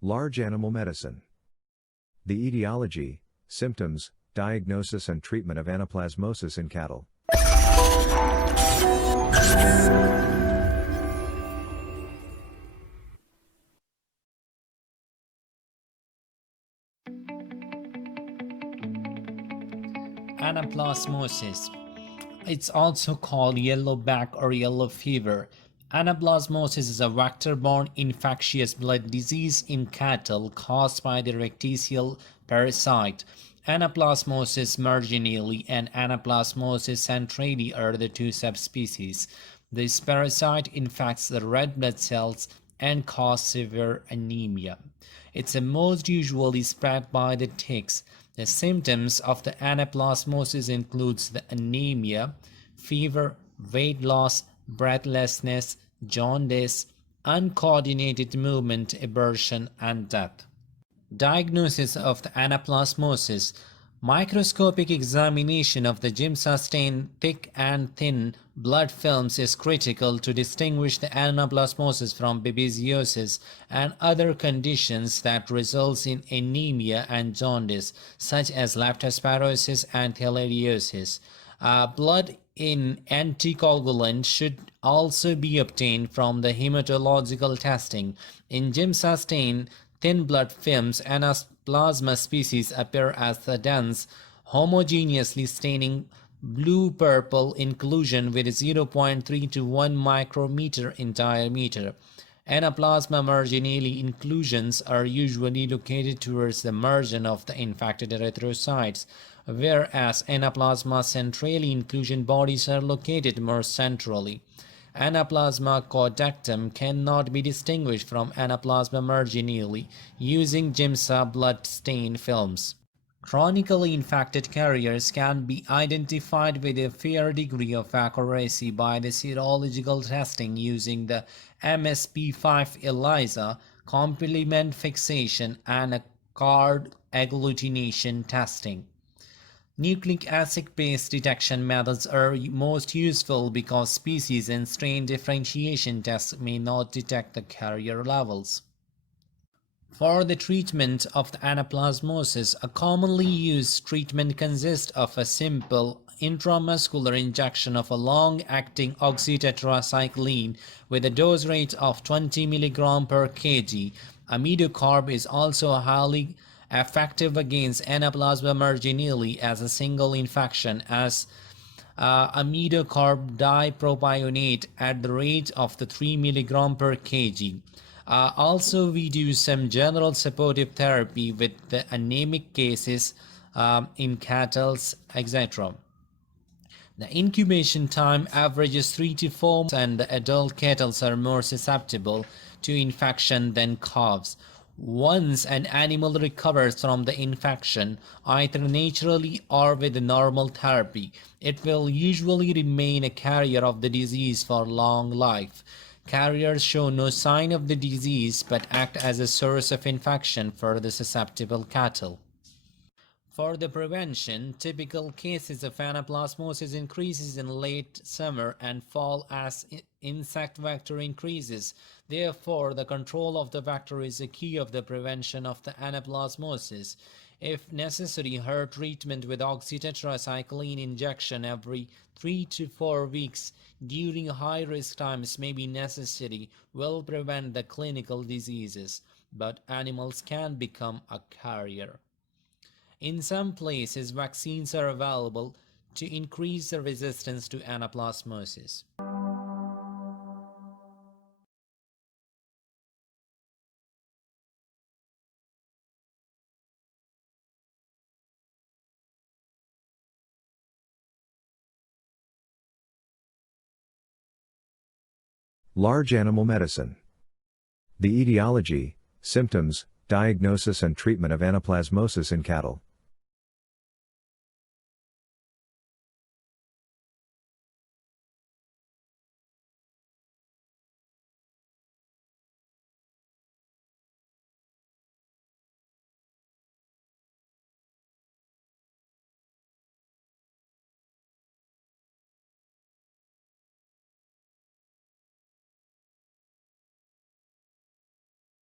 Large animal medicine. The etiology, symptoms, diagnosis and treatment of anaplasmosis in cattle. Anaplasmosis. It's also called yellow back or yellow fever. Anaplasmosis is a vector-borne infectious blood disease in cattle caused by the ricticial parasite. Anaplasmosis marginale and Anaplasmosis centrale are the two subspecies. This parasite infects the red blood cells and causes severe anemia. It's most usually spread by the ticks. The symptoms of the anaplasmosis includes the anemia, fever, weight loss, breathlessness, jaundice, uncoordinated movement, abortion, and death. Diagnosis of the anaplasmosis. Microscopic examination of the gym-sustained thick and thin blood films is critical to distinguish the anaplasmosis from babesiosis and other conditions that result in anemia and jaundice, such as leptospirosis and thalidosis. Blood in anticoagulant should also be obtained from the hematological testing. In gym-sustained thin blood films, anaplasma species appear as a dense, homogeneously staining blue-purple inclusion with 0.3 to 1 micrometer in diameter. Anaplasma marginale inclusions are usually located towards the margin of the infected erythrocytes, whereas Anaplasma centrale inclusion bodies are located more centrally. Anaplasma caudectum cannot be distinguished from Anaplasma marginale using GIMSA blood-stain films. Chronically infected carriers can be identified with a fair degree of accuracy by the serological testing using the MSP5 ELISA, complement fixation, and card agglutination testing. Nucleic acid-based detection methods are most useful because species and strain differentiation tests may not detect the carrier levels. For the treatment of the anaplasmosis, a commonly used treatment consists of a simple intramuscular injection of a long-acting oxytetracycline with a dose rate of 20 mg per kg. Amidocarb is also highly effective against Anaplasma marginale as a single infection, as amidocarb dipropionate at the rate of the 3 mg per kg. Also, we do some general supportive therapy with the anemic cases in cattle, etc. The incubation time averages 3 to 4 months, and the adult cattle are more susceptible to infection than calves. Once an animal recovers from the infection, either naturally or with normal therapy, it will usually remain a carrier of the disease for long life. Carriers show no sign of the disease but act as a source of infection for the susceptible cattle. For the prevention, typical cases of anaplasmosis increases in late summer and fall as insect vector increases. Therefore, the control of the vector is a key of the prevention of the anaplasmosis. If necessary, her treatment with oxytetracycline injection every 3 to 4 weeks during high-risk times may be necessary, will prevent the clinical diseases, but animals can become a carrier. In some places, vaccines are available to increase the resistance to anaplasmosis. Large animal medicine. The etiology, symptoms, diagnosis and treatment of anaplasmosis in cattle.